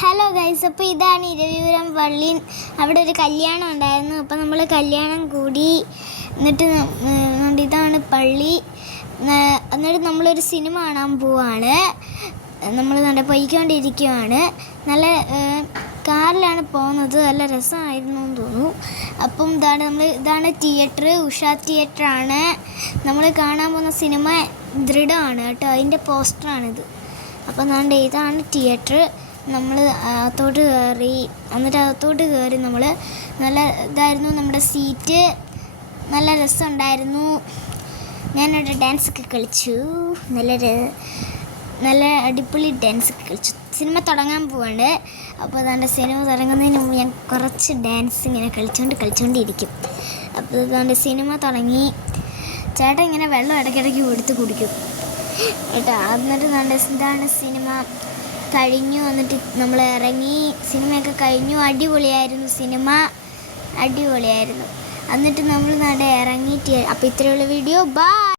Hello guys, അപ്പോൾ ഇതാണ് ഇരവിപുരം പള്ളി. അവിടെ ഒരു കല്യാണം ഉണ്ടായിരുന്നു. അപ്പോൾ നമ്മൾ കല്യാണം കൂടി. എന്നിട്ട് ഇതാണ് പള്ളി. എന്നിട്ട് നമ്മളൊരു സിനിമ കാണാൻ പോവാണ്. നമ്മൾ പോയിക്കൊണ്ടിരിക്കുകയാണ്. നല്ല കാറിലാണ് പോകുന്നത്. നല്ല രസമായിരുന്നു എന്ന് തോന്നുന്നു. അപ്പം ഇതാണ് തിയേറ്റർ, ഉഷ തിയേറ്ററാണ്. നമ്മൾ കാണാൻ പോകുന്ന സിനിമ ദൃഢമാണ് കേട്ടോ. അതിൻ്റെ പോസ്റ്ററാണിത്. അപ്പം ഇതാണ് തിയേറ്റർ. നമ്മൾ അകത്തോട്ട് കയറി. എന്നിട്ട് അകത്തോട്ട് കയറി നമ്മൾ നല്ല ഇതായിരുന്നു നമ്മുടെ സീറ്റ്. നല്ല രസമുണ്ടായിരുന്നു. ഞാനവിടെ ഡാൻസൊക്കെ കളിച്ചു. നല്ല അടിപൊളി ഡാൻസൊക്കെ കളിച്ചു. സിനിമ തുടങ്ങാൻ പോവാണ്ട്. അപ്പോൾ സിനിമ തുടങ്ങുന്നതിന് മുമ്പ് ഞാൻ കുറച്ച് ഡാൻസ് ഇങ്ങനെ കളിച്ചുകൊണ്ടിരിക്കും. അപ്പോൾ സിനിമ തുടങ്ങി. ചേട്ടൻ ഇങ്ങനെ വെള്ളം ഇടയ്ക്കിടയ്ക്ക് കൊടുത്ത് കുടിക്കും കേട്ടോ. എന്നിട്ട് ഇതാണ് സിനിമ കഴിഞ്ഞു. എന്നിട്ട് നമ്മൾ ഇറങ്ങി. സിനിമയൊക്കെ കഴിഞ്ഞു. അടിപൊളിയായിരുന്നു സിനിമ, അടിപൊളിയായിരുന്നു. എന്നിട്ട് നമ്മൾ ഇറങ്ങിയിട്ട്. അപ്പോൾ ഇത്രയുള്ള വീഡിയോ. ബൈ.